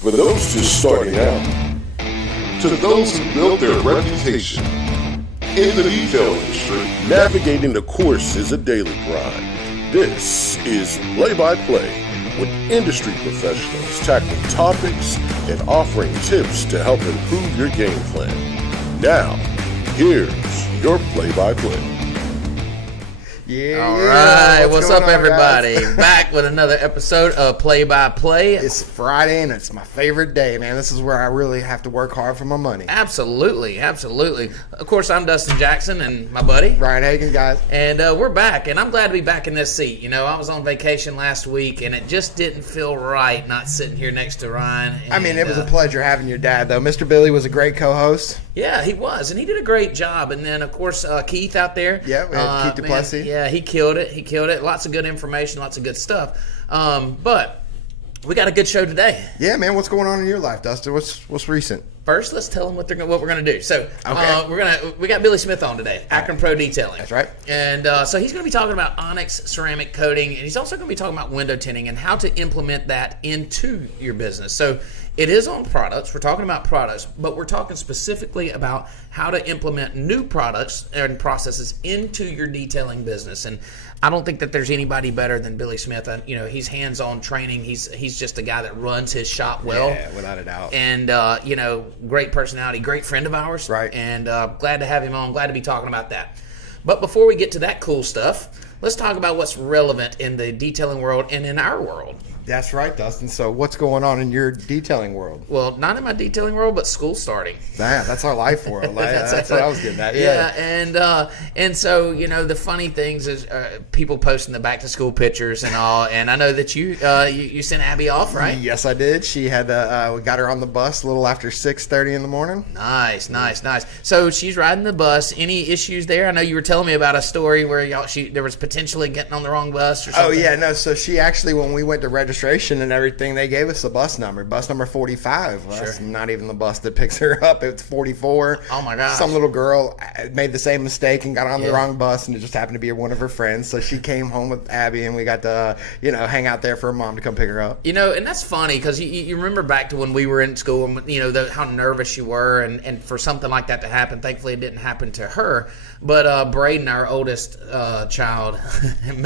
For those just starting out, to those who built their reputation. In the detail industry, navigating the course is a daily grind. This is Play-by-Play, with industry professionals tackling topics and offering tips to help improve your game plan. Now, here's your play-by-play. All right, what's up, everybody? Guys? Back with another episode of Play-by-Play. It's Friday, and it's my favorite day, man. This is where I really have to work hard for my money. Absolutely. Of course, I'm Dustin Jackson and my buddy Ryan Hagan, guys. And we're back, and I'm glad to be back in this seat. You know, I was on vacation last week, and it just didn't feel right not sitting here next to Ryan. And, I mean, it was a pleasure having your dad, though. Mr. Billy was a great co-host. Yeah, he was, and he did a great job. And then, of course, Keith out there. Yeah, we had Keith Duplessis. Yeah, he killed it. Lots of good information, lots of good stuff. But we got a good show today. Yeah, man. What's going on in your life, Dustin? What's recent? First, let's tell them what we're going to do. So, okay. We got Billy Smith on today, Akron Pro Detailing. That's right. And so he's going to be talking about onyx ceramic coating, and he's also going to be talking about window tinting and how to implement that into your business. So it is on products. We're talking about products, but we're talking specifically about how to implement new products and processes into your detailing business. And I don't think that there's anybody better than Billy Smith. You know, he's hands-on training. He's just a guy that runs his shop well. Yeah, without a doubt. And, you know, great personality, great friend of ours. Right. And glad to have him on. Glad to be talking about that. But before we get to that cool stuff, let's talk about what's relevant in the detailing world and in our world. That's right, Dustin. So what's going on in your detailing world? Well, not in my detailing world, but school starting. Yeah, that's our life world. That's what I was getting at. Yeah, and so, you know, the funny things is people posting the back to school pictures and all. And I know that you sent Abby off, right? Yes, I did. She had we got her on the bus a little after 6:30 in the morning. Nice. So she's riding the bus. Any issues there? I know you were telling me about a story where there was potentially getting on the wrong bus or something. Oh yeah, no. So she actually, when we went to registration and everything, they gave us a bus number 45. Well, sure. That's not even the bus that picks her up. It's 44. Oh my gosh. Some little girl made the same mistake and got on the wrong bus, and it just happened to be one of her friends. So she came home with Abby, and we got to hang out there for her mom to come pick her up. You know, and that's funny because you remember back to when we were in school, and you know how nervous you were, and for something like that to happen. Thankfully, it didn't happen to her. But Braden, our oldest child, he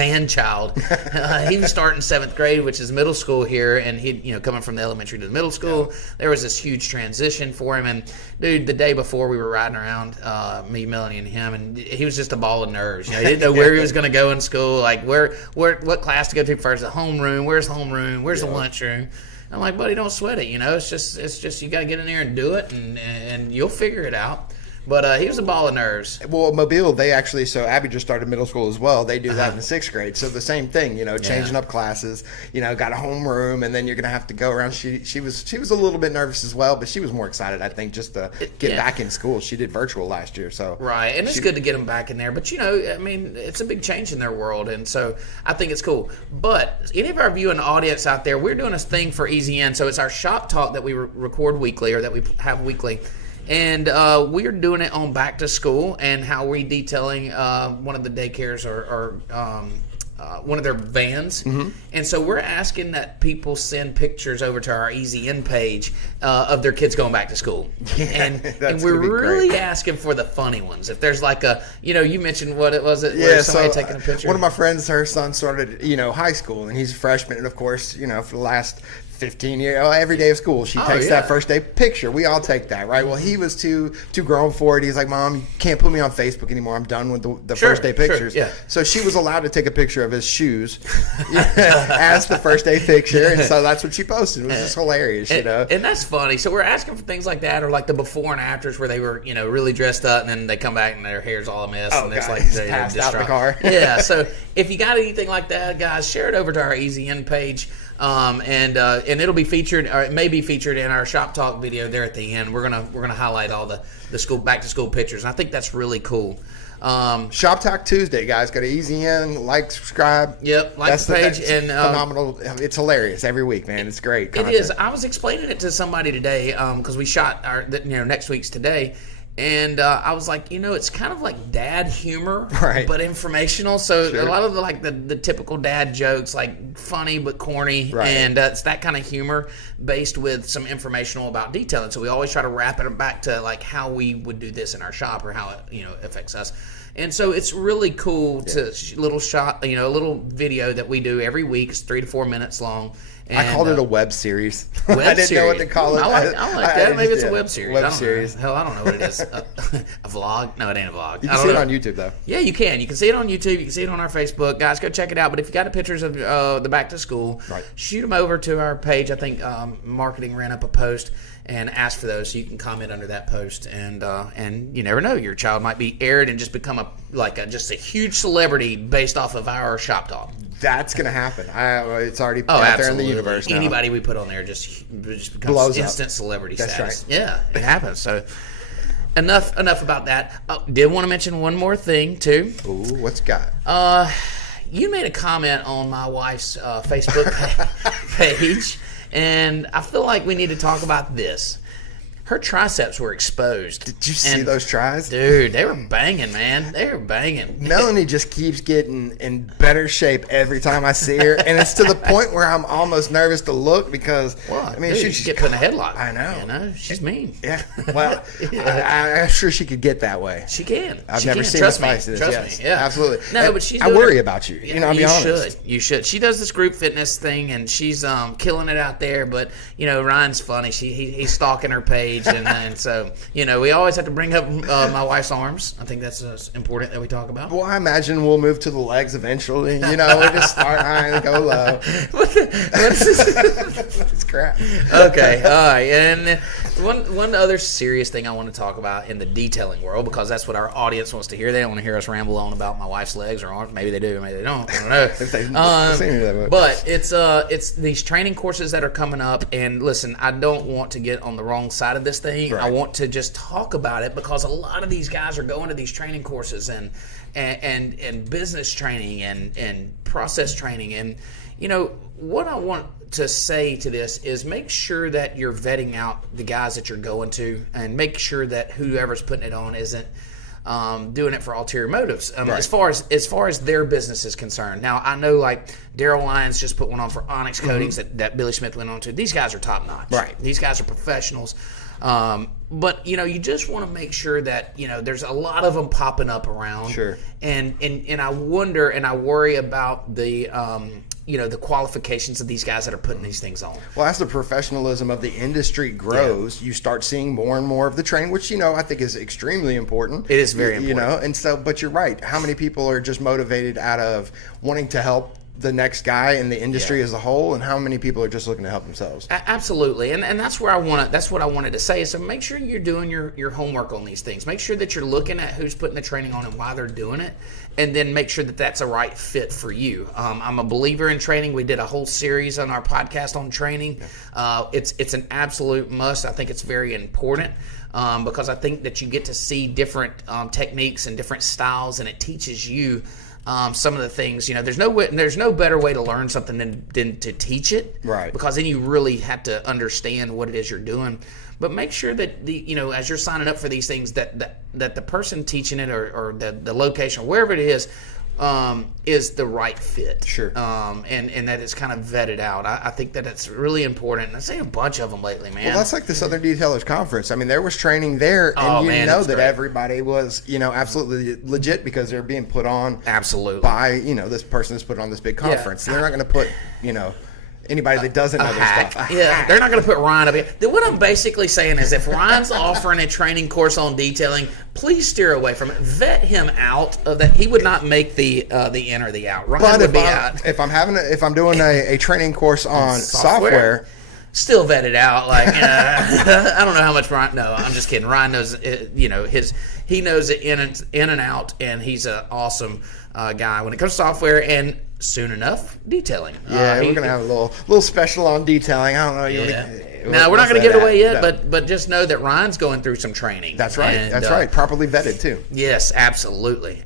was starting 7th grade, which is middle school here, and he, coming from the elementary to the middle school, there was this huge transition for him. And dude, the day before we were riding around, me, Melanie, and him, and he was just a ball of nerves. You know, he didn't know where he was going to go in school, like what class to go to first, the homeroom, where's the lunchroom. I'm like, buddy, don't sweat it. You know, it's just you got to get in there and do it, and you'll figure it out. But he was a ball of nerves. Well, Mobile, they actually, so Abby just started middle school as well. They do that in the 6th grade. So the same thing, changing up classes, got a homeroom, and then you're going to have to go around. She was a little bit nervous as well, but she was more excited, I think, just to get back in school. She did virtual last year. So right, and it's good to get them back in there. But, I mean, it's a big change in their world, and so I think it's cool. But any of our viewing audience out there, we're doing this thing for Easy In. So it's our shop talk that we record weekly, or that we have weekly. And we're doing it on back to school and how we're detailing one of the daycares or one of their vans. Mm-hmm. And so we're asking that people send pictures over to our Easy In page of their kids going back to school. Yeah, and we're really asking for the funny ones. If there's like you mentioned where somebody taking a picture. One of my friends, her son started, high school, and he's a freshman. And of course, for the last 15 years, every day of school, she takes that first day picture. We all take that, right? Well, he was too grown for it. He's like, Mom, you can't put me on Facebook anymore. I'm done with the first day pictures. Sure, yeah. So she was allowed to take a picture of his shoes as the first day picture, and so that's what she posted. It was just hilarious, And that's funny. So we're asking for things like that, or like the before and afters where they were, really dressed up, and then they come back and their hair's all a mess, and it's like they're passed out in the car. Yeah. So if you got anything like that, guys, share it over to our Easy In page. And it'll be featured, or it may be featured in our shop talk video there at the end. We're gonna highlight all the school back to school pictures, and I think that's really cool. Shop Talk Tuesday, guys. Go to Easy In, subscribe. Yep, that's the page. And phenomenal. It's hilarious every week, man. It's great content. It is. I was explaining it to somebody today because we shot our next week's today. And I was like, it's kind of like dad humor, right, but informational. So sure. a lot of the typical dad jokes, like funny but corny, right. and it's that kind of humor based with some informational about detailing. So we always try to wrap it back to like how we would do this in our shop or how it affects us. And so it's really cool to little shot, a little video that we do every week. It's 3 to 4 minutes long. And, I called it a web series. Web I didn't series. know what to call it. I like that. Maybe it's a web series. Web series. Hell, I don't know what it is. A vlog? No, it ain't a vlog. You can see it on YouTube, though. Yeah, you can. You can see it on YouTube. You can see it on our Facebook. Guys, go check it out. But if you got the pictures of the back to school, right, shoot them over to our page. I think marketing ran up a post and ask for those, so you can comment under that post. And you never know, your child might be aired and just become just a huge celebrity based off of our shop talk. That's going to happen. It's already out there in the universe now. Anybody we put on there just becomes blows instant up. celebrity That's status. right. Yeah, it happens. So enough about that. Did want to mention one more thing too. Ooh, what's got? You made a comment on my wife's Facebook page, and I feel like we need to talk about this. Her triceps were exposed. Did you see those tries? Dude, they were banging, man. They were banging. Melanie just keeps getting in better shape every time I see her, and it's to the point where I'm almost nervous to look because, she's get put in a headlock. I know. She's mean. Yeah. Well, I'm sure she could get that way. She can. I've never seen Trust her me. spice this. Trust me. Yeah. Absolutely. No, but she's. I worry about you. I'll be honest. You should. She does this group fitness thing, and she's killing it out there. But Ryan's funny. He's stalking her page, and so we always have to bring up my wife's arms. I think that's important that we talk about. Well, I imagine we'll move to the legs eventually. We just start high and go low. That's crap. Okay, all right. And one other serious thing I want to talk about in the detailing world, because that's what our audience wants to hear. They don't want to hear us ramble on about my wife's legs or arms. Maybe they do, maybe they don't. I don't know. But it's these training courses that are coming up. And listen, I don't want to get on the wrong side of this thing. Right. I want to just talk about it because a lot of these guys are going to these training courses and business training and process training. And what I want to say to this is make sure that you're vetting out the guys that you're going to, and make sure that whoever's putting it on isn't doing it for ulterior motives. Right. As far as their business is concerned. Now I know like Daryl Lyons just put one on for Onyx Coatings that Billy Smith went on to. These guys are top notch. Right. These guys are professionals. But you just want to make sure that there's a lot of them popping up around. Sure. And I wonder and I worry about the the qualifications of these guys that are putting these things on. Well, as the professionalism of the industry grows, you start seeing more and more of the training, which I think is extremely important. It is very important. And so, but you're right. How many people are just motivated out of wanting to help the next guy in the industry as a whole, and how many people are just looking to help themselves? Absolutely, and that's where that's what I wanted to say. So make sure you're doing your homework on these things. Make sure that you're looking at who's putting the training on and why they're doing it, and then make sure that that's a right fit for you. I'm a believer in training. We did a whole series on our podcast on training. It's an absolute must. I think it's very important. Because I think that you get to see different techniques and different styles, and it teaches you some of the things. There's no better way to learn something than to teach it, right? Because then you really have to understand what it is you're doing. But make sure that as you're signing up for these things, that the person teaching it or the location or wherever it is the right fit. Sure. And that it's kind of vetted out. I think that it's really important. And I've seen a bunch of them lately, man. Well, that's like the Southern Detailers Conference. I mean, there was training there, and that great. Everybody was, absolutely legit because they're being put on absolutely by, this person that's put on this big conference. Yeah. They're not going to put, anybody that doesn't know their stuff. Yeah, they're not going to put Ryan up here. What I'm basically saying is if Ryan's offering a training course on detailing, please steer away from it. Vet him out of that. He would not make the in or the out. Ryan would be out. If I'm doing a training course on software, still vet it out. Like I don't know how much Ryan. No, I'm just kidding. Ryan knows. He knows it in and out, and he's an awesome guy when it comes to software. And soon enough, detailing. Yeah, we're gonna have a little special on detailing. I don't know. Now we're not going to give it away yet, but just know that Ryan's going through some training. That's right. That's right. Properly vetted too. Yes, absolutely.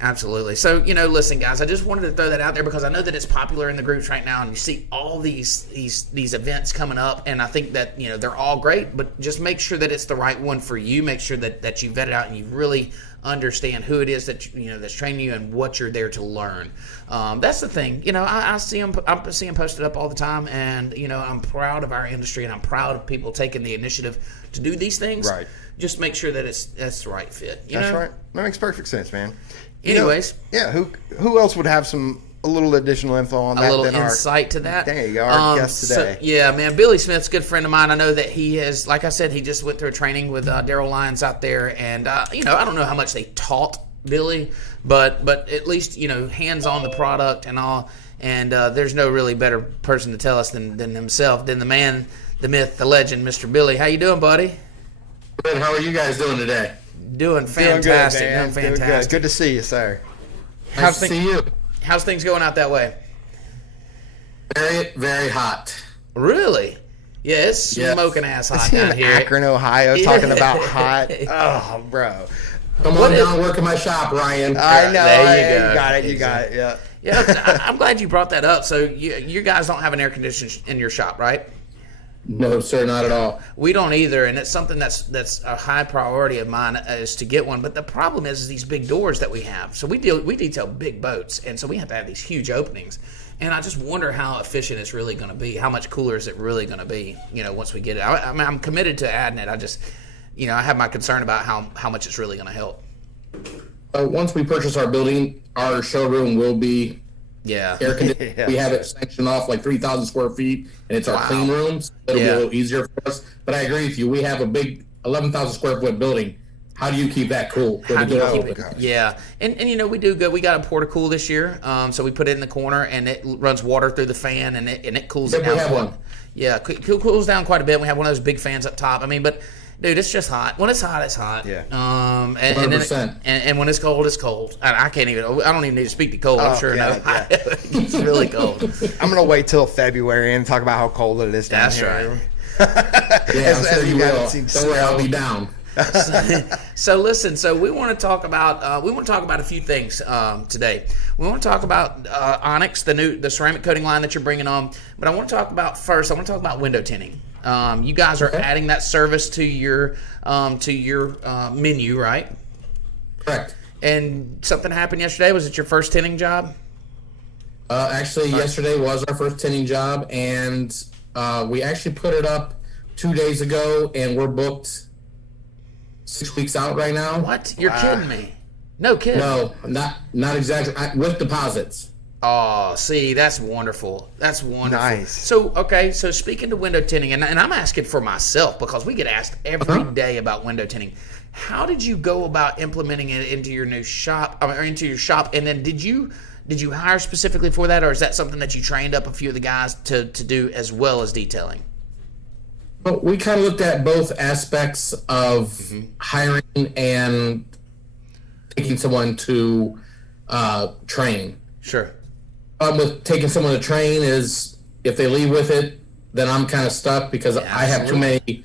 So listen, guys, I just wanted to throw that out there because I know that it's popular in the groups right now, and you see all these events coming up, and I think that they're all great, but just make sure that it's the right one for you. Make sure that you vet it out and you really understand who it is that that's training you and what you're there to learn. That's the thing. I see them posted up all the time, and I'm proud of our industry, and I'm proud of people taking the initiative to do these things. Right. Just make sure that that's the right fit. That's right. That makes perfect sense, man. Anyways, who else would have a little additional info on that? A little insight to that. There you go, our guest today. So, man, Billy Smith's a good friend of mine. I know that he has, like I said, he just went through a training with Daryl Lyons out there, and I don't know how much they taught Billy, but at least hands on the product and all. And there's no really better person to tell us than himself, than the man, the myth, the legend, Mr. Billy. How you doing, buddy? Good. How are you guys doing today? Doing fantastic. Doing fantastic. Good to see you, sir. Nice to see you. How's things going out that way? Very, very hot. Really? Yeah, it's smoking ass hot down here. Akron, Ohio, talking about hot. Oh, bro. Come on down, work in my shop, Ryan. I know. There you go. You got it. Yeah. Yeah, I'm glad you brought that up. So you guys don't have an air conditioner in your shop, right? No, sir, not at all. We don't either, and it's something that's a high priority of mine is to get one. But the problem is these big doors that we have. So we detail big boats, and so we have to have these huge openings. And I just wonder how efficient it's really going to be. How much cooler is it really going to be? Once we get it. I mean, I'm committed to adding it. I just, I have my concern about how much it's really going to help. Once we purchase our building, our showroom will be air conditioned. Yeah. We have it sanctioned off like 3,000 square feet, and it's our clean rooms. It'll be a little easier for us. But I agree with you. We have a big 11,000 square foot building. How do you keep that cool? How do you keep it? Yeah, and we do good. We got a Porta-Cool this year, so we put it in the corner, and it runs water through the fan, and it cools it down. We have one. Yeah, cools down quite a bit. We have one of those big fans up top. I mean, but dude, it's just hot. When it's hot, it's hot. Yeah. And when it's cold, it's cold. I can't even. I don't even need to speak to cold. I'm sure. Yeah. It's really cold. I'm gonna wait till February and talk about how cold it is down That's here. right. As you will. Don't worry, I'll be down. So listen. So we want to talk about a few things today. We want to talk about Onyx, the ceramic coating line that you're bringing on. But I want to talk about window tinting. You guys are adding that service to your menu, right? Correct. And something happened yesterday. Was it your first tinting job? Actually, yesterday was our first tinting job, and we actually put it up 2 days ago, and we're booked 6 weeks out right now. What? You're kidding me? No kidding. No, not exactly. With deposits. Oh, see, that's wonderful. That's wonderful. Nice. So speaking to window tinting, and I'm asking for myself because we get asked every day about window tinting. How did you go about implementing it into your new shop, or into your shop? And then did you hire specifically for that, or is that something that you trained up a few of the guys to do as well as detailing? Well, we kind of looked at both aspects of hiring and taking someone to train. Sure. With taking someone to train is if they leave with it, then I'm kind of stuck because I have too many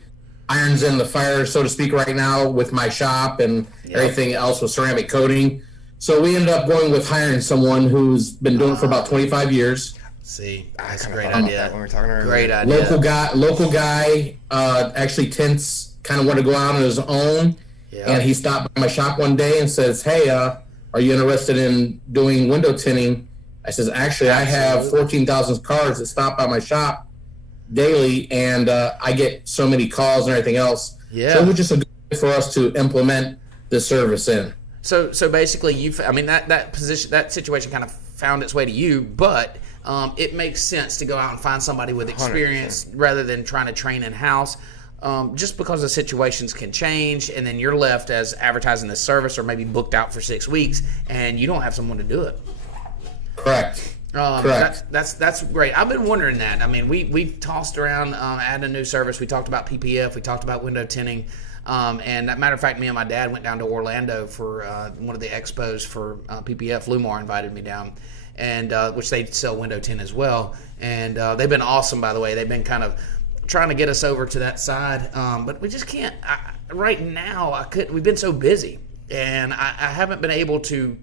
irons in the fire, so to speak, right now with my shop and everything else with ceramic coating. So we ended up going with hiring someone who's been doing it for about 25 years. See, that's a great idea. When we're talking earlier. Great idea. Local guy, actually tints, kind of want to go out on his own. Yeah. And he stopped by my shop one day and says, "Hey, are you interested in doing window tinting?" I says, "Actually, I have 14,000 cars that stop by my shop daily, and I get so many calls and everything else." Yeah. So it was just a good way for us to implement the service in. So basically, that situation kind of found its way to you, but it makes sense to go out and find somebody with experience 100%. Rather than trying to train in-house. Just because the situations can change, and then you're left as advertising this service or maybe booked out for 6 weeks, and you don't have someone to do it. Correct. Correct. That's great. I've been wondering that. I mean, we've tossed around adding a new service. We talked about PPF. We talked about window tinting. And as a matter of fact, me and my dad went down to Orlando for one of the expos for PPF. Lumar invited me down. and which they sell window tint as well. And they've been awesome, by the way. They've been kind of trying to get us over to that side, but we just can't. Right now, I couldn't. We've been so busy, and I haven't been able to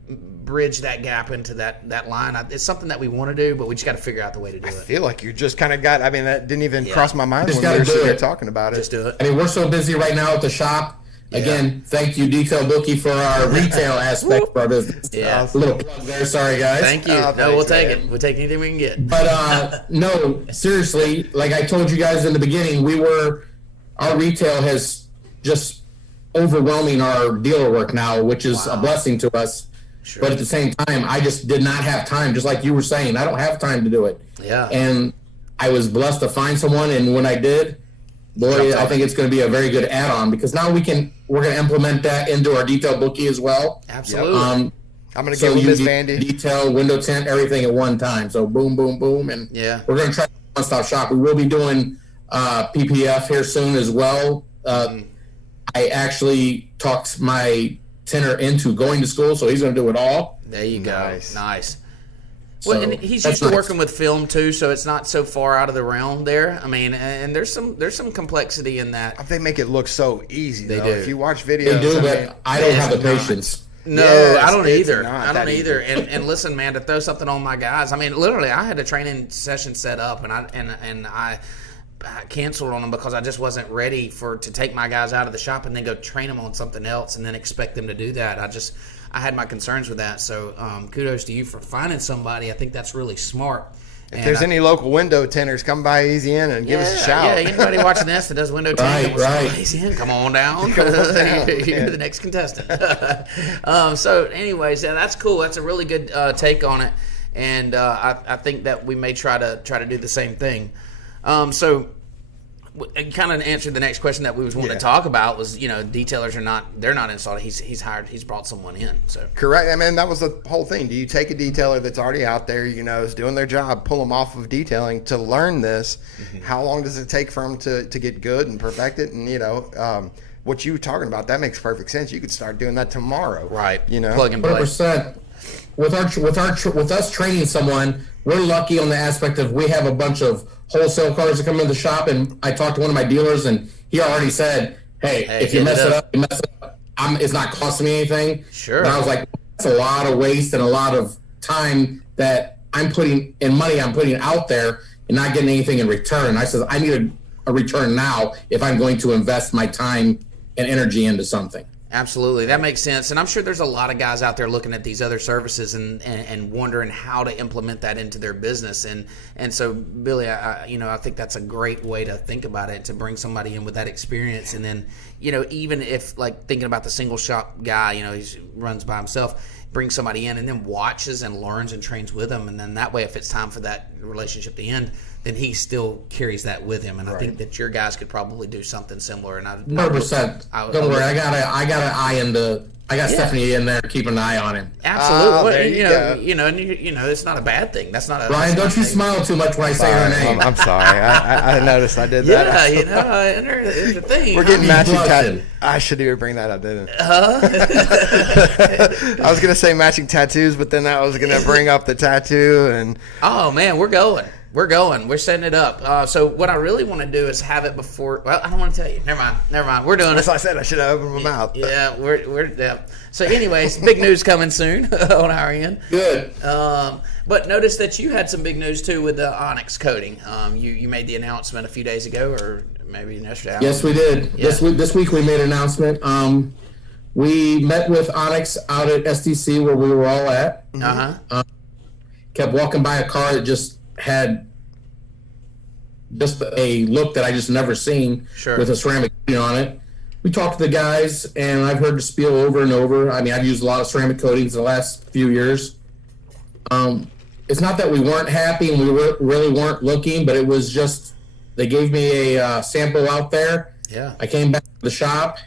bridge that gap into that line. It's something that we want to do, but we just got to figure out the way to do it. I feel like you just kind of got. I mean, that didn't even cross my mind Just when we were gotta do sitting here it. talking about it. Just do it. I mean, we're so busy right now at the shop. Again, thank you, Detail Bookie, for our retail aspect of our business. Yeah. A little plug there. Sorry, guys. Thank you. Oh, No, we'll thanks, take man. it. We'll take anything we can get. But no, seriously, like I told you guys in the beginning, our retail has just overwhelming our dealer work now, which is a blessing to us. Sure. But at the same time, I just did not have time, just like you were saying. I don't have time to do it. Yeah. And I was blessed to find someone, and when I did, boy, I think it's going to be a very good add-on, because now we're going to implement that into our Detail Bookie as well. Absolutely. I'm going to So get with you Miss get Vandy. detail, window tint, everything at one time. So boom, boom, boom, and we're going to try one-stop shop. We will be doing PPF here soon as well. I actually talked my tinner into going to school, so he's going to do it all. There you go. Nice. So Well, and he's that's used to nice. working with film too, so it's not so far out of the realm there. I mean, and there's some complexity in that. They make it look so easy. They though. do. If you watch videos, They do, I mean, but I don't have the it's not. patience. No, Yes, I don't it's either. not I don't that either. easy. And listen, man, to throw something on my guys. I mean, literally, I had a training session set up, and I canceled on them because I just wasn't ready to take my guys out of the shop and then go train them on something else and then expect them to do that. I had my concerns with that. So kudos to you for finding somebody. I think that's really smart. If there's any local window tinters, come by Easy In and give us a shout. Yeah, anybody watching this that does window tinting, Right. come on down. Come on down, You're the next contestant. So, anyways, that's cool. That's a really good take on it, and I think that we may try to do the same thing. So, kind of answered the next question that we was wanting to talk about was, detailers they're not installed. He's brought someone in. So Correct. I mean, that was the whole thing. Do you take a detailer that's already out there, is doing their job, pull them off of detailing to learn this? Mm-hmm. How long does it take for them to get good and perfect it? And, what you were talking about, that makes perfect sense. You could start doing that tomorrow. right, Plug plug and play. 100%. With us training someone, we're lucky on the aspect of we have a bunch of wholesale cars that come in the shop, and I talked to one of my dealers, and he already said, "Hey, if you mess it up, you mess it up. It's not costing me anything." Sure. And I was like, "That's a lot of waste and a lot of time that I'm putting in money I'm putting out there and not getting anything in return." I said, "I need a return now if I'm going to invest my time and energy into something." Absolutely, that makes sense, and I'm sure there's a lot of guys out there looking at these other services and wondering how to implement that into their business. And so, Billy, I think that's a great way to think about it, to bring somebody in with that experience, and then even if like thinking about the single shop guy, he runs by himself, bring somebody in and then watches and learns and trains with them, and then that way, if it's time for that relationship to end, then he still carries that with him. And I think that your guys could probably do something similar. And 100%. Don't worry, I got an eye into. I got Stephanie in there keeping an eye on him. Absolutely. there you go. And it's not a bad thing. That's not a Ryan, don't you smile too much when I say her name. I'm sorry. I noticed I did that. Yeah, and there's a thing. We're getting matching blushing. tattoos. I should even bring that up, didn't I? I was going to say matching tattoos, but then I was going to bring up the tattoo. And Oh, man, we're going. We're setting it up. So what I really want to do is have it before. Well, I don't want to tell you. Never mind. We're doing as it. I said, I should have opened my mouth. Yeah, we're. So, anyways, big news coming soon on our end. Good. But notice that you had some big news too with the Onyx coating. You made the announcement a few days ago, or maybe yesterday. Yes, we did. Yeah. This week we made an announcement. We met with Onyx out at SDC where we were all at. Kept walking by a car that just had just a look that I just never seen with a ceramic coating on it. We talked to the guys, and I've heard the spiel over and over. I mean, I've used a lot of ceramic coatings in the last few years. It's not that we weren't happy and we really weren't looking, but it was just they gave me a sample out there. Yeah. I came back to the shop,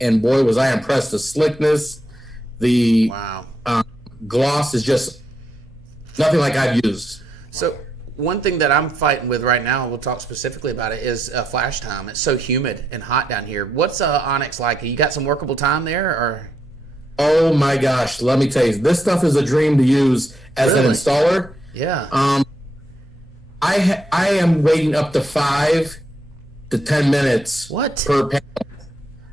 and boy, was I impressed. The slickness, the gloss is just nothing like I've used. So one thing that I'm fighting with right now, we'll talk specifically about it, is flash time. It's so humid and hot down here. What's Onyx like? You got some workable time there, or? Oh my gosh, let me tell you, this stuff is a dream to use as an installer. Yeah. I am waiting up to 5 to 10 minutes per panel.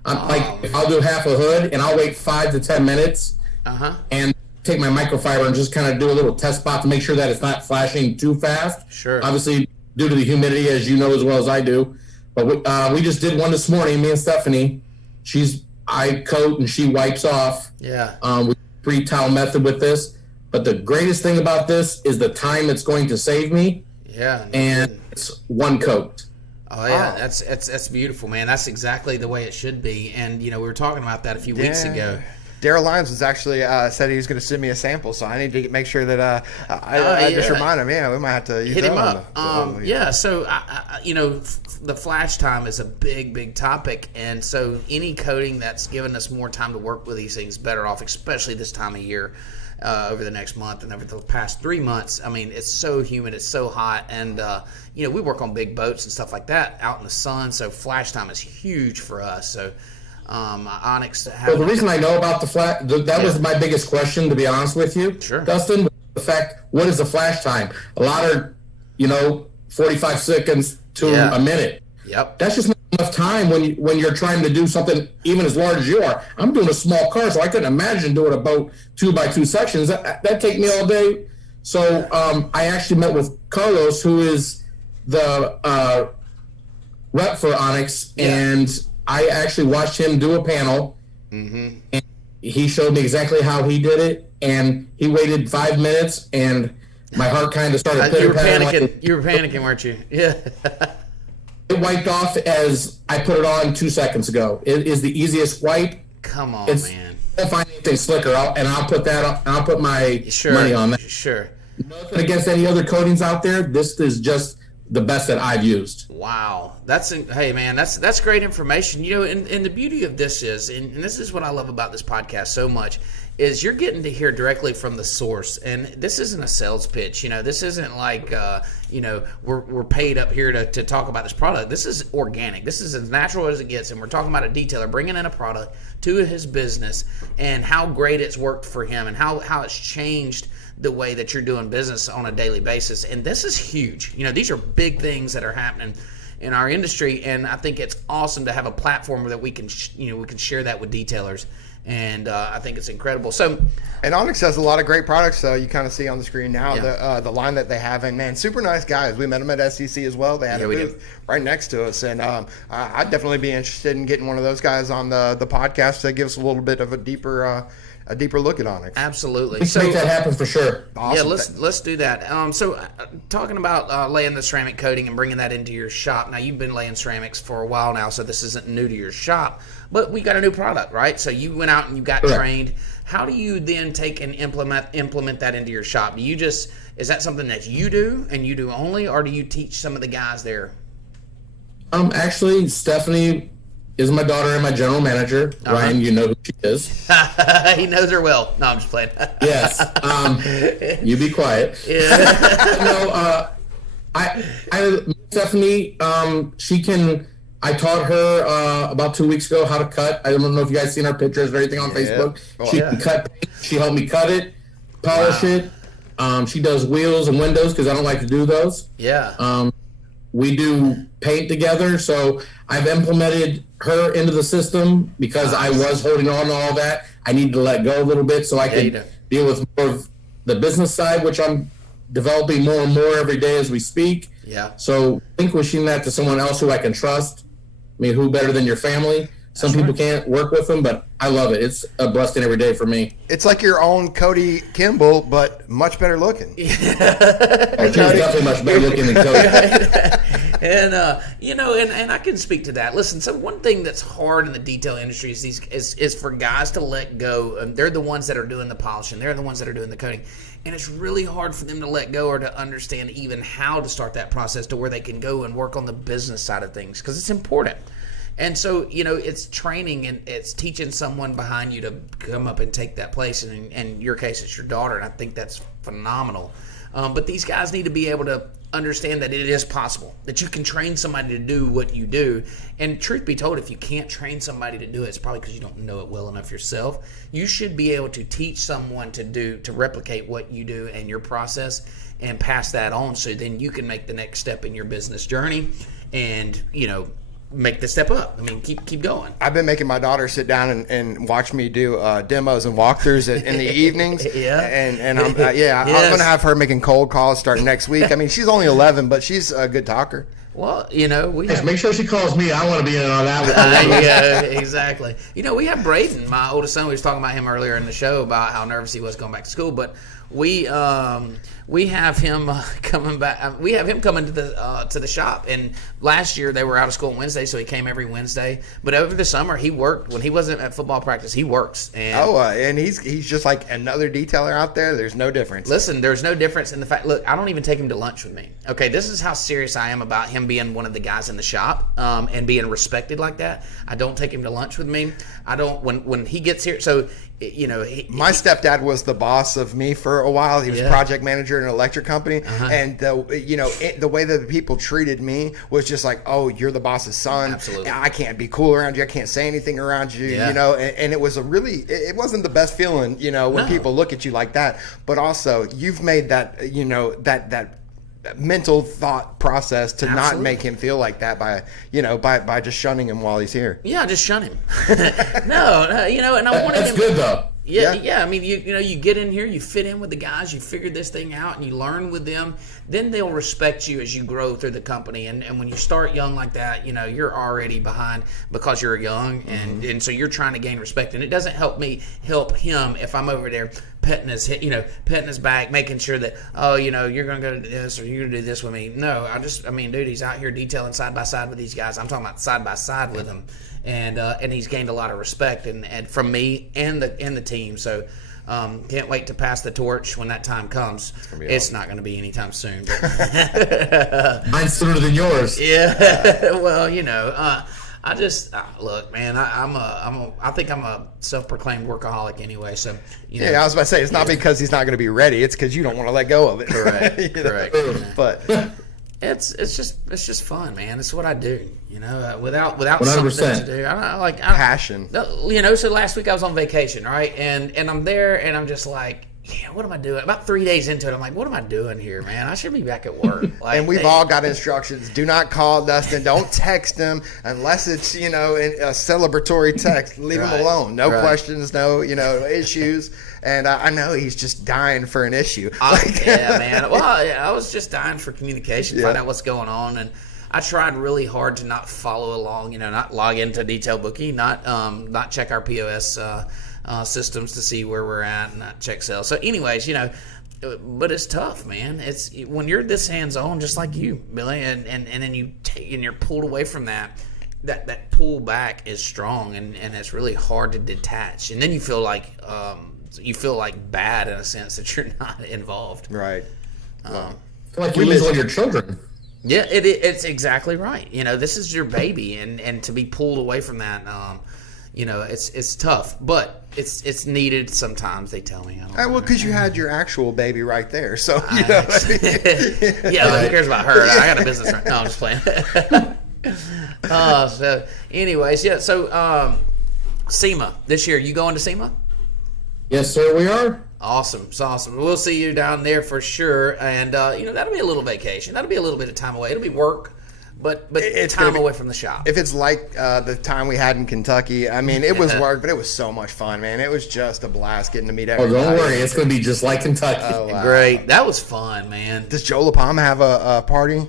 Like I'll do half a hood and I'll wait 5 to 10 minutes and take my microfiber and just kind of do a little test spot to make sure that it's not flashing too fast. Sure. Obviously, due to the humidity, as you know as well as I do. But we just did one this morning, me and Stephanie. I coat and she wipes off. Yeah. With pre-towel method with this. But the greatest thing about this is the time it's going to save me. Yeah. And it's one coat. Oh yeah, that's beautiful, man. That's exactly the way it should be. And we were talking about that a few weeks ago. Daryl Lyons was actually said he was going to send me a sample, so I need to make sure that I just remind him. Yeah, we might have to hit him up. So the flash time is a big topic, and so any coating that's given us more time to work with these things better off, especially this time of year. Over the next month and over the past 3 months, I mean, it's so humid, it's so hot, and we work on big boats and stuff like that out in the sun. So flash time is huge for us. So Onyx. Well, the reason I know about the flash, that was my biggest question, to be honest with you, Dustin. The fact, what is the flash time? A lot are, 45 seconds to a minute. Yep. That's just not enough time when you're trying to do something even as large as you are. I'm doing a small car, so I couldn't imagine doing a boat 2x2 sections. That take me all day. So I actually met with Carlos, who is the rep for Onyx, and I actually watched him do a panel. Mm-hmm. And he showed me exactly how he did it, and he waited 5 minutes, and my heart kind of started you were panicking. You were panicking, weren't you? Yeah. It wiped off as I put it on 2 seconds ago. It is the easiest wipe. Come on, man. I'll find anything slicker, I'll put that up, and I'll put my money on that. Sure. Nothing against any other coatings out there. This is just the best that I've used. Wow. Hey man, that's great information. And the beauty of this is, and this is what I love about this podcast so much, is you're getting to hear directly from the source. And this isn't a sales pitch. This isn't like, we're paid up here to talk about this product. This is organic. This is as natural as it gets. And we're talking about a detailer bringing in a product to his business and how great it's worked for him and how it's changed the way that you're doing business on a daily basis. And this is huge. These are big things that are happening in our industry, and I think it's awesome to have a platform that we can share that with detailers. And I think it's incredible. And Onyx has a lot of great products. You kind of see on the screen now the line that they have, and man, super nice guys. We met them at SEC as well. They had a booth right next to us, and I'd definitely be interested in getting one of those guys on the podcast to give us a little bit of a deeper look at Onyx. Absolutely. Let's make that happen for sure. Awesome. Yeah, let's do that. Talking about laying the ceramic coating and bringing that into your shop. Now, you've been laying ceramics for a while now, so this isn't new to your shop. But we got a new product, right? So you went out and you got trained. How do you then take and implement that into your shop? Is that something that you do and you do only, or do you teach some of the guys there? Actually, Stephanie is my daughter and my general manager. Ryan, you know who she is. He knows her well. No, I'm just playing. Yes. You be quiet. Yeah. Stephanie, I taught her about 2 weeks ago how to cut. I don't know if you guys seen our pictures or anything on Facebook. She can cut paint. She helped me cut it, polish it. She does wheels and windows because I don't like to do those. Yeah. We do paint together, so I've implemented her into the system because I was holding on to all that. I need to let go a little bit so I can deal with more of the business side, which I'm developing more and more every day as we speak. Yeah. So relinquishing that to someone else who I can trust. I mean, who better than your family? Some people can't work with them, but I love it. It's a blessing every day for me. It's like your own Cody Kimball, but much better looking. She's definitely much better looking than Cody. And and I can speak to that. Listen, so one thing that's hard in the detail industry is for guys to let go. They're the ones that are doing the polishing. They're the ones that are doing the coating. And it's really hard for them to let go or to understand even how to start that process to where they can go and work on the business side of things, because it's important. And so, it's training and it's teaching someone behind you to come up and take that place. And in your case, it's your daughter, and I think that's phenomenal. But these guys need to be able to understand that it is possible, that you can train somebody to do what you do. And truth be told, if you can't train somebody to do it, it's probably because you don't know it well enough yourself. You should be able to teach someone to replicate what you do and your process and pass that on, so then you can make the next step in your business journey and, make the step up. I mean, keep going. I've been making my daughter sit down and watch me do demos and walkthroughs in the evenings. Yeah. And I'm I'm going to have her making cold calls starting next week. I mean, she's only 11, but she's a good talker. Well, we Just make sure she calls me. I want to be in on that. Yeah, exactly. We have Braden, my oldest son. We was talking about him earlier in the show about how nervous he was going back to school, but we have him coming back. We have him coming to the shop. And last year they were out of school on Wednesday, so he came every Wednesday. But over the summer he worked. When he wasn't at football practice, he works. And and he's just like another detailer out there. There's no difference. Listen, there's no difference in the fact. Look, I don't even take him to lunch with me. Okay, this is how serious I am about him being one of the guys in the shop and being respected like that. I don't take him to lunch with me. I don't when he gets here. So my stepdad was the boss of me for a while. He was project manager in an electric company, and the way that the people treated me was just like, oh, you're the boss's son. Absolutely. I can't be cool around you. I can't say anything around you. And it was it wasn't the best feeling, when people look at you like that. But also, you've made that that mental thought process to not make him feel like that by just shunning him while he's here. Yeah, just shun him. No, and I wanted him. That's good though. Yeah. I mean, you get in here, you fit in with the guys, you figured this thing out, and you learn with them. Then they'll respect you as you grow through the company. And when you start young like that, you're already behind because you're young, and so you're trying to gain respect. And it doesn't help him if I'm over there petting his back, making sure that you're gonna go to this or you're gonna do this with me. No, dude, he's out here detailing side by side with these guys. I'm talking about side by side with him. And he's gained a lot of respect and from me and the team. So can't wait to pass the torch when that time comes. It's not going to be anytime soon. But mine's sooner than yours. Yeah. Well, I just look, man. I think I'm a self-proclaimed workaholic anyway. So I was about to say it's not because he's not going to be ready. It's because you don't want to let go of it. Correct. But. It's just fun, man. It's what I do, without 100%. something to do. I passion. So last week I was on vacation, right? And I'm there, and I'm just like, what am I doing? About 3 days into it, I'm like, what am I doing here, man? I should be back at work. And we've all got instructions. Do not call Dustin. Don't text him unless it's, a celebratory text. Leave him alone. No questions, no, issues. And I know he's just dying for an issue. Yeah, man. Well, I was just dying for communication, find out what's going on. And I tried really hard to not follow along, not log into Detail Bookie, not check our POS systems to see where we're at, and not check sales. So anyways, but it's tough, man. It's when you're this hands-on, just like you, Billy, and then you're pulled away from that pull back is strong, and it's really hard to detach. And then you feel like bad in a sense that you're not involved. Right. Like you lose all your children. Yeah, it's exactly right. This is your baby, and to be pulled away from that, it's tough, but it's needed sometimes. They tell me. Because you had your actual baby right there, so yeah. Who cares about her? I got a business right now. I'm just playing. So, anyways, yeah. So, SEMA this year. You going to SEMA? Yes, sir. We are. Awesome. It's awesome. We'll see you down there for sure, and that'll be a little vacation. That'll be a little bit of time away. It'll be work. But it's time away from the shop. If it's like the time we had in Kentucky, I mean, it was work, but it was so much fun, man. It was just a blast getting to meet everybody. Oh, don't worry. It's going to be just like Kentucky. Oh, wow. Great. That was fun, man. Does Joe LaPalma have a party?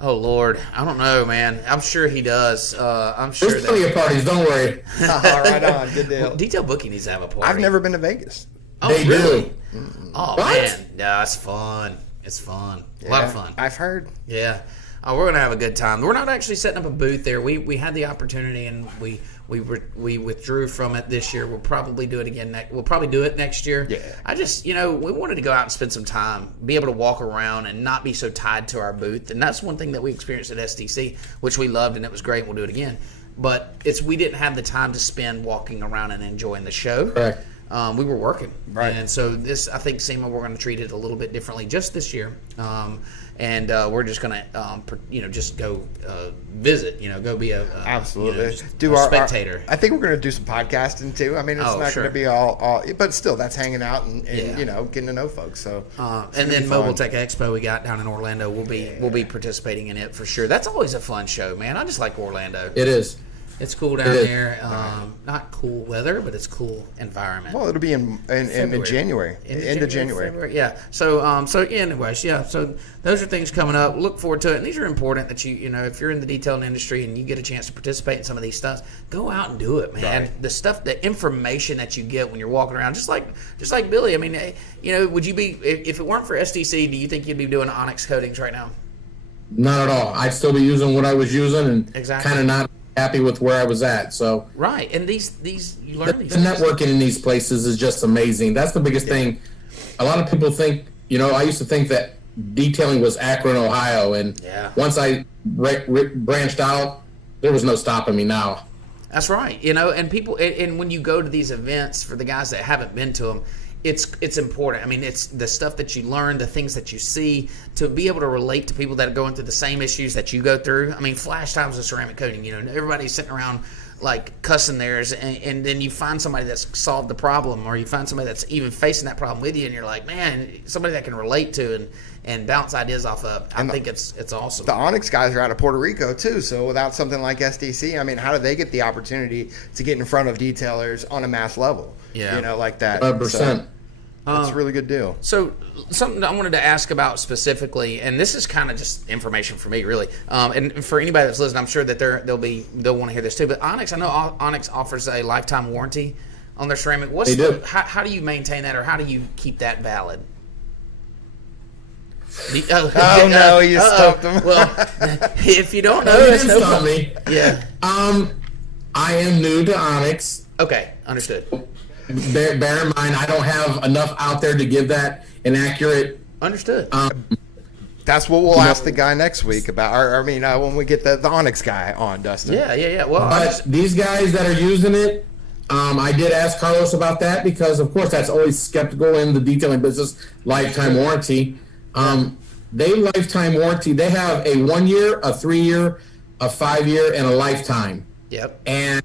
Oh, Lord. I don't know, man. I'm sure he does. I'm sure There's plenty of parties. Don't worry. All right on. Good deal. Well, Detail Bookie needs to have a party. I've never been to Vegas. Oh, they really? do. Oh, What? man. Yeah, it's fun. It's fun. A lot of fun. I've heard. Yeah. Oh, we're gonna have a good time. We're not actually setting up a booth there. We had the opportunity, and we withdrew from it this year. We'll probably do it again. We'll probably do it next year. Yeah. I just we wanted to go out and spend some time, be able to walk around and not be so tied to our booth. And that's one thing that we experienced at SDC, which we loved, and it was great. We'll do it again. But we didn't have the time to spend walking around and enjoying the show. Correct. we were working. Right. And so this, I think, SEMA, we're going to treat it a little bit differently just this year. And we're just going to, just go visit, go be Absolutely. Do a spectator. I think we're going to do some podcasting too. I mean, it's not sure. going to be all, but still, that's hanging out and getting to know folks. So, and then Mobile Tech Expo we got down in Orlando. We'll be participating in it for sure. That's always a fun show, man. I just like Orlando. It is. It's cool down there. Not cool weather, but it's cool environment. Well, it'll be in January. End of January. February, yeah. So anyways, yeah. So those are things coming up. Look forward to it. And these are important that you if you're in the detailing industry and you get a chance to participate in some of these stuff, go out and do it, man. Right. The information that you get when you're walking around, just like Billy. I mean, would you be if it weren't for STC? Do you think you'd be doing Onyx coatings right now? Not at all. I'd still be using what I was using and Exactly. kind of not happy with where I was at. So right, and these you learn these the networking in these places is just amazing. That's the biggest thing. A lot of people think, I used to think that detailing was Akron, Ohio, and once I branched out, there was no stopping me now. That's right. And people, and when you go to these events, for the guys that haven't been to them, it's important. I mean, it's the stuff that you learn, the things that you see, to be able to relate to people that are going through the same issues that you go through. I mean, flash times of ceramic coating, everybody's sitting around like cussing theirs, and then you find somebody that's solved the problem, or you find somebody that's even facing that problem with you, and you're like, man, somebody that can relate to and bounce ideas off of. I think it's awesome. The Onyx guys are out of Puerto Rico too, so without something like SDC, I mean, how do they get the opportunity to get in front of detailers on a mass level? Yeah. Like that. 100%. It's a really good deal. So something I wanted to ask about specifically, and this is kind of just information for me, really, and for anybody that's listening, I'm sure that they'll want to hear this too. But Onyx, I know Onyx offers a lifetime warranty on their ceramic. How do you maintain that, or how do you keep that valid? No, you stumped him. Well, if you don't know, You that's didn't no stop problem. me. Yeah. I am new to Onyx. Okay, understood. Bear in mind, I don't have enough out there to give that an accurate. Understood. That's what we'll ask the guy next week about. When we get the Onyx guy on, Dustin. Yeah. Well, But these guys that are using it, I did ask Carlos about that because, of course, that's always skeptical in the detailing business. Lifetime warranty. They lifetime warranty. They have a 1 year, a 3 year, a 5 year, and a lifetime. Yep. And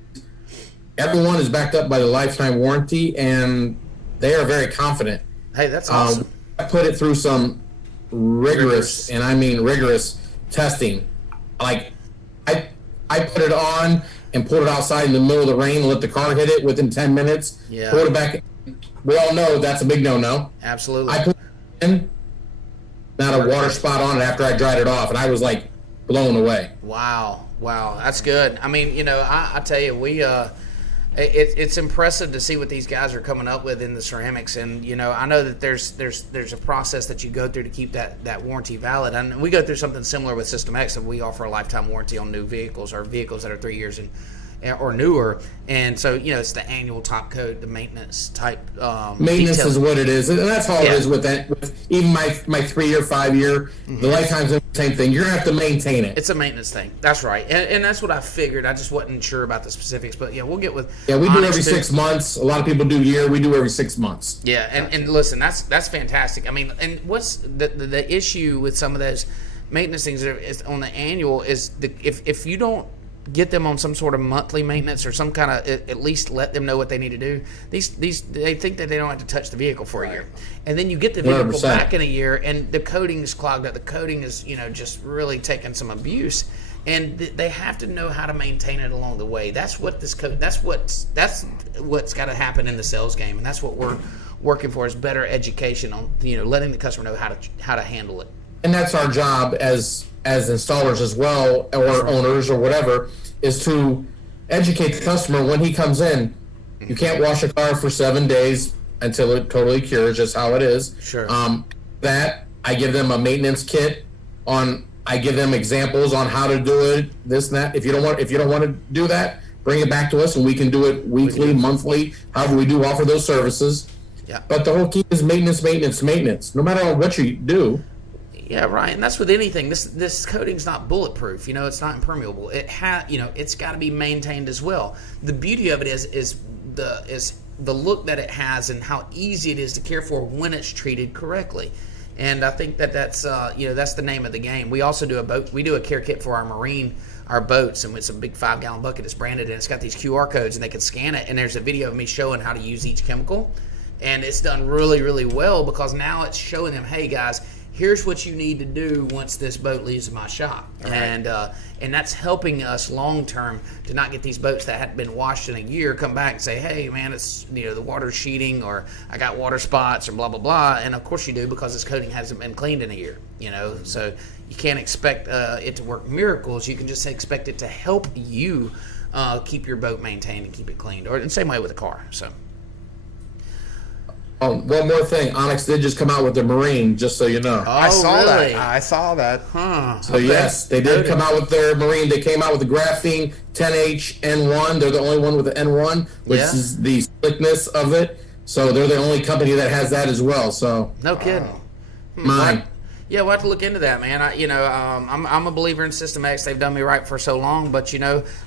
everyone is backed up by the lifetime warranty, and they are very confident. Hey, that's awesome. I put it through some rigorous, and I mean rigorous testing. Like, I put it on and pulled it outside in the middle of the rain and let the car hit it within 10 minutes. Yeah. Pulled it back. We all know that's a big no-no. Absolutely. I put it in, not a water spot on it after I dried it off, and I was like blown away. Wow, that's good. I mean, I tell you, it's impressive to see what these guys are coming up with in the ceramics, and I know that there's a process that you go through to keep that warranty valid, and we go through something similar with System X, and we offer a lifetime warranty on new vehicles or vehicles that are 3 years or newer, and so it's the annual top coat, the maintenance type. Maintenance detail. is what it is, and that's all it is with that. With even my 3 year, 5 year, the lifetime's the same thing. You're gonna have to maintain it. It's a maintenance thing. That's right, and that's what I figured. I just wasn't sure about the specifics, but we'll get with. Yeah, we do Onyx every 6 months. A lot of people do year. We do every 6 months. Yeah, and listen, that's fantastic. I mean, and what's the issue with some of those maintenance things is on the annual is if you don't get them on some sort of monthly maintenance or some kind of at least let them know what they need to do. These they think that they don't have to touch the vehicle for a year, and then you get the vehicle 100%. back in a year, and the coating is clogged up. The coating is just really taking some abuse, and they have to know how to maintain it along the way. That's what that's what's got to happen in the sales game, and that's what we're working for is better education on letting the customer know how to handle it. And that's our job as installers as well, or owners or whatever, is to educate the customer when he comes in. You can't wash a car for 7 days until it totally cures, just how it is. Sure. That I give them a maintenance kit on. I give them examples on how to do it, this and that. If you don't want to do that, bring it back to us and we can do it weekly, monthly, however we do offer those services. Yeah. But the whole key is maintenance. No matter what you do. Yeah, right, and that's with anything. This coating's not bulletproof. It's not impermeable. It's got to be maintained as well. The beauty of it is the look that it has and how easy it is to care for when it's treated correctly. And I think that's that's the name of the game. We also do a care kit for our boats, and it's a big 5-gallon bucket. It's branded, and it's got these QR codes, and they can scan it, and there's a video of me showing how to use each chemical, and it's done really, really well, because now it's showing them, hey guys, here's what you need to do once this boat leaves my shop. Right. And that's helping us long term to not get these boats that hadn't been washed in a year come back and say, hey man, it's the water's sheeting, or I got water spots, or blah blah blah. And of course you do, because this coating hasn't been cleaned in a year. So you can't expect it to work miracles. You can just expect it to help you keep your boat maintained and keep it cleaned, or in the same way with a car. So. One more thing, Onyx did just come out with their Marine, just so you know. Oh, I saw really? that. I saw that. Huh. So yes, they did come out with their Marine. They came out with the graphene 10H N1. They're the only one with the N1, which is the slickness of it. So they're the only company that has that as well. So no kidding. Mine. Yeah, we'll have to look into that, man. I'm a believer in System X. They've done me right for so long, but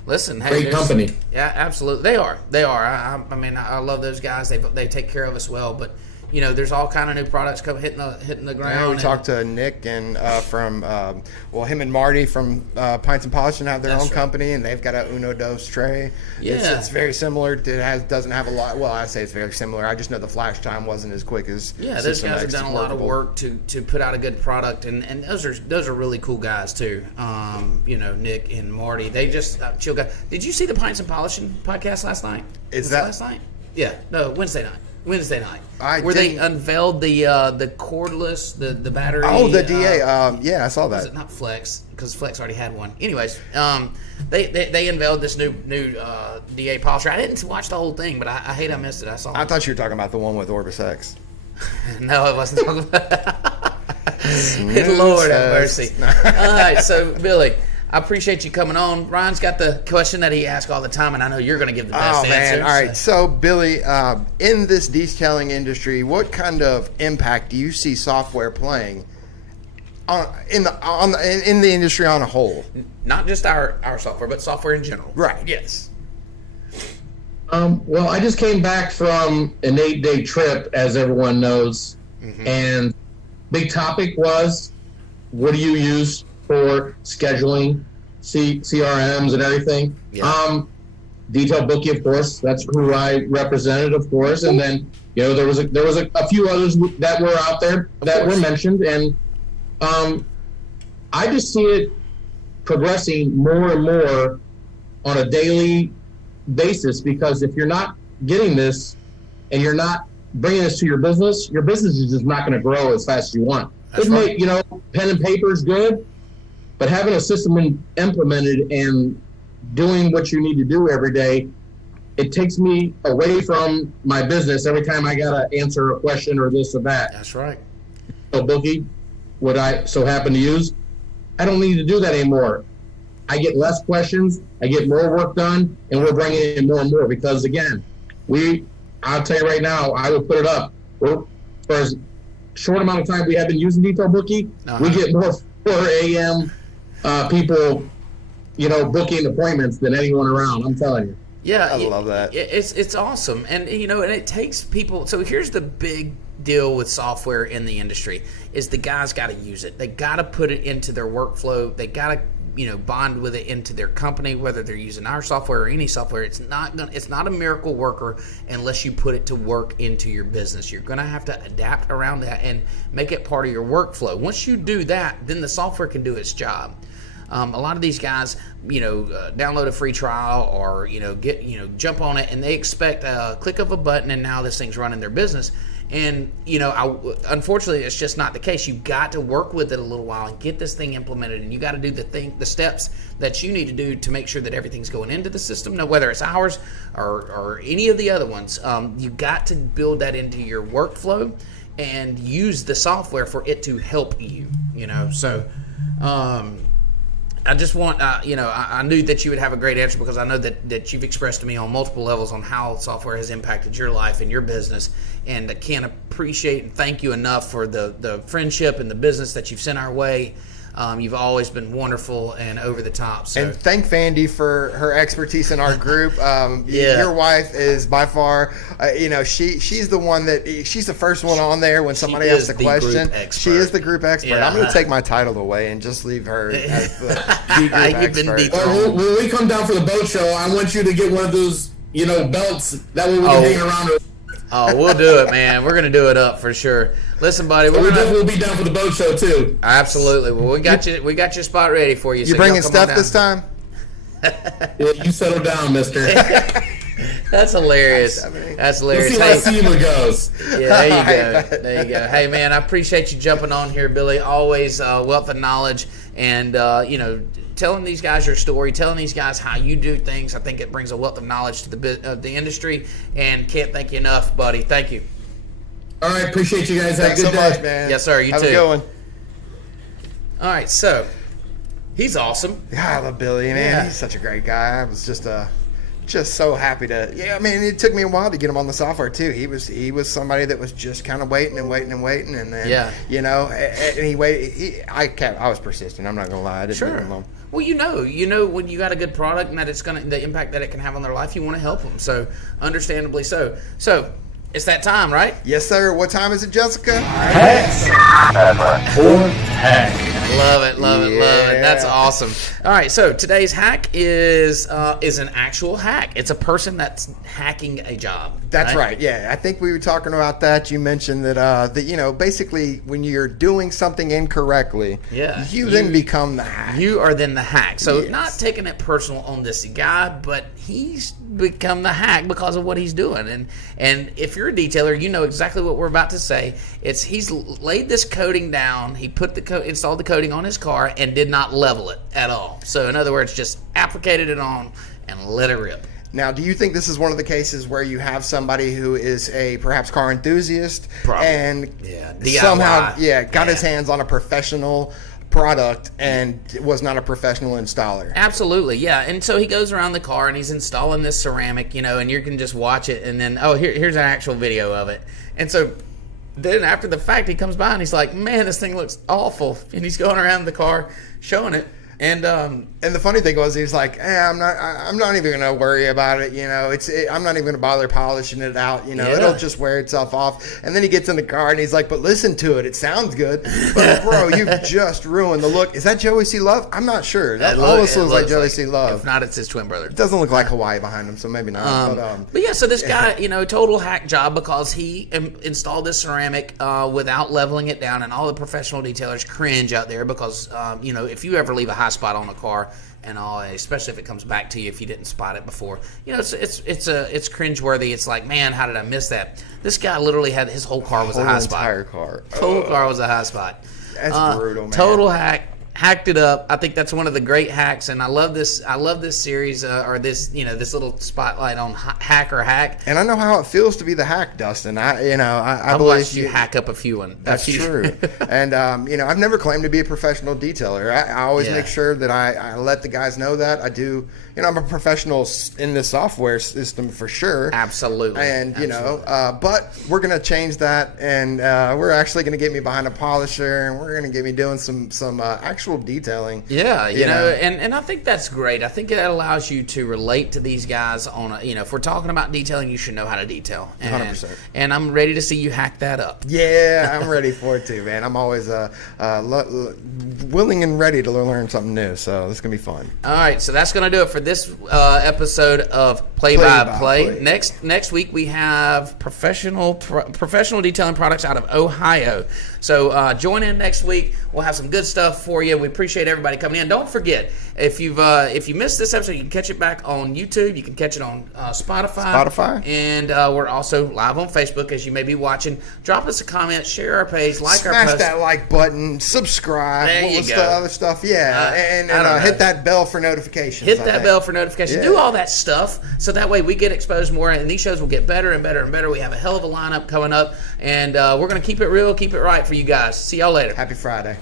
listen, hey, great company. Yeah, absolutely, they are. I love those guys. They take care of us well, but there's all kind of new products hitting the ground. Yeah, we talked to Nick and from him and Marty from Pints and Polishing have their own company, and they've got a Uno Dos tray. Yeah. It's very similar. It doesn't have a lot. Well, I say it's very similar. I just know the flash time wasn't as quick as. Yeah, those guys have done a lot of work to put out a good product, and those are really cool guys too. Nick and Marty, they just chill guys. Did you see the Pints and Polishing podcast last night? Was that last night? Yeah, no, Wednesday night. Where they unveiled the cordless, the battery. Oh, the DA. Yeah, I saw that. Was it not Flex? Because Flex already had one. Anyways, they unveiled this new DA polisher. I didn't watch the whole thing, but I hate I missed it. I thought you were talking about the one with Orbis X. No, I wasn't talking about Lord have mercy. All right, so Billy, I appreciate you coming on. Ryan's got the question that he asks all the time, and I know you're going to give the best answer. All right. So, Billy, in this detailing industry, what kind of impact do you see software playing in the industry on a whole? Not just our software, but software in general. Right. Yes. Well, I just came back from an 8-day trip, as everyone knows, and big topic was, what do you use for scheduling, CRMs and everything? Yeah. Detail Bookie, of course, that's who I represented, of course, and then there was a few others that were out there that were mentioned, and I just see it progressing more and more on a daily basis, because if you're not getting this and you're not bringing this to your business is just not going to grow as fast as you want. Pen and paper is good, but having a system implemented and doing what you need to do every day, it takes me away from my business every time I got to answer a question or this or that. That's right. So Bookie, what I so happen to use, I don't need to do that anymore. I get less questions, I get more work done, and we're bringing in more and more, because again, I'll tell you right now, I will put it up. For as short amount of time we have been using Detail Bookie, we get more 4 a.m. People, booking appointments than anyone around. I'm telling you. Yeah, I love that. It's awesome, and and it takes people. So here's the big deal with software in the industry: is the guys got to use it. They got to put it into their workflow. They got to bond with it into their company, whether they're using our software or any software. It's not a miracle worker unless you put it to work into your business. You're going to have to adapt around that and make it part of your workflow. Once you do that, then the software can do its job. A lot of these guys, download a free trial or jump on it, and they expect a click of a button and now this thing's running their business. And unfortunately, it's just not the case. You've got to work with it a little while and get this thing implemented, and you got to do the steps that you need to do to make sure that everything's going into the system. Now, whether it's ours or any of the other ones, you got to build that into your workflow and use the software for it to help you. So. I just want, I knew that you would have a great answer, because I know that you've expressed to me on multiple levels on how software has impacted your life and your business, and I can't appreciate and thank you enough for the friendship and the business that you've sent our way. You've always been wonderful and over the top. So. And thank Fandy for her expertise in our group. Yeah. Your wife is by far, she's the one she's the first one on there when somebody asks a question. She is the group expert. Yeah. I'm going to take my title away and just leave her as the group expert. When we come down for the boat show, I want you to get one of those, belts. That way we can hang around. Oh, we'll do it, man. We're gonna do it up for sure. Listen, buddy, we'll be down for the boat show too. Absolutely. Well, we got you. We got your spot ready for you. You bringing Steph this time? Yeah, you settle down, mister. That's hilarious. That's hilarious. Let's see how SEMA goes. Yeah, there you go. There you go. Hey, man, I appreciate you jumping on here, Billy. Always wealth of knowledge, and telling these guys your story, telling these guys how you do things. I think it brings a wealth of knowledge to the industry, and can't thank you enough, buddy. Thank you. All right, appreciate you guys. Have a good day. Much, man. Yes, sir. You Have too. a good one. All right, so he's awesome. Yeah, I love Billy, man. Yeah. He's such a great guy. I was just so happy to. Yeah, I mean, it took me a while to get him on the software too. He was somebody that was just kind of waiting, and then and he waited. I was persistent. I'm not gonna lie. I didn't leave him alone. Well, you know when you got a good product and that it's the impact that it can have on their life, you want to help them. So, understandably so. So, it's that time, right? Yes, sir. What time is it, Jessica? Love it. That's awesome. All right, so today's hack is an actual hack. It's a person that's hacking a job. That's right. Yeah, I think we were talking about that. You mentioned that basically when you're doing something incorrectly, you then become the hack. You are then the hack. So not taking it personal on this guy, but he's become the hack because of what he's doing. And if you're a detailer, you know exactly what we're about to say. He's laid this coating down. He installed the coating on his car and did not level it at all. So in other words, just applicated it on and let it rip. Now, do you think this is one of the cases where you have somebody who is a perhaps car enthusiast and somehow got his hands on a professional product and was not a professional installer? Absolutely, yeah. And so he goes around the car and he's installing this ceramic, and you can just watch it, and then here's an actual video of it. And so then after the fact, he comes by and he's like, man, this thing looks awful, and he's going around the car showing it. And the funny thing was, he's like, I'm not even gonna worry about it. I'm not even gonna bother polishing it out. It'll just wear itself off. And then he gets in the car and he's like, but listen to it. It sounds good, but bro, you've just ruined the look. Is that Joey C. Love? I'm not sure. That almost looks like Joey C. Love. If not, it's his twin brother. It doesn't look like Hawaii behind him, so maybe not. But yeah, so this guy, total hack job because he installed this ceramic without leveling it down, and all the professional detailers cringe out there because if you ever leave a high spot on a car and all, especially if it comes back to you if you didn't spot it before, it's cringeworthy. It's like, man, how did I miss that? This guy literally had his whole car was a high spot. Entire car. Total car was a high spot. That's brutal, man. Total hack. Hacked it up. I think that's one of the great hacks, and I love this series or this this little spotlight on hack or hack. And I know how it feels to be the hack, Dustin. I believe watched you hack up a few one. That's true. And I've never claimed to be a professional detailer. I always make sure that I let the guys know that I do. I'm a professional in this software system for sure. Absolutely. And but we're gonna change that, and we're actually gonna get me behind a polisher, and we're gonna get me doing some actual detailing. Yeah, and I think that's great. I think it allows you to relate to these guys on if we're talking about detailing, you should know how to detail. 100%. And I'm ready to see you hack that up. Yeah, I'm ready for it too, man. I'm always willing and ready to learn something new, so this is gonna be fun. All right, so that's gonna do it for this episode of Play by Play. Next week we have professional detailing products out of Ohio. So join in next week. We'll have some good stuff for you. We appreciate everybody coming in. Don't forget, if you missed this episode, you can catch it back on YouTube. You can catch it on Spotify. And we're also live on Facebook, as you may be watching. Drop us a comment, share our page, like our post. Smash that like button, subscribe. There what you was go. The other stuff? Yeah, and hit that bell for notifications. Hit that bell for notifications. Do all that stuff, so that way we get exposed more, and these shows will get better and better and better. We have a hell of a lineup coming up, and we're going to keep it real, keep it right for you guys. See y'all later. Happy Friday.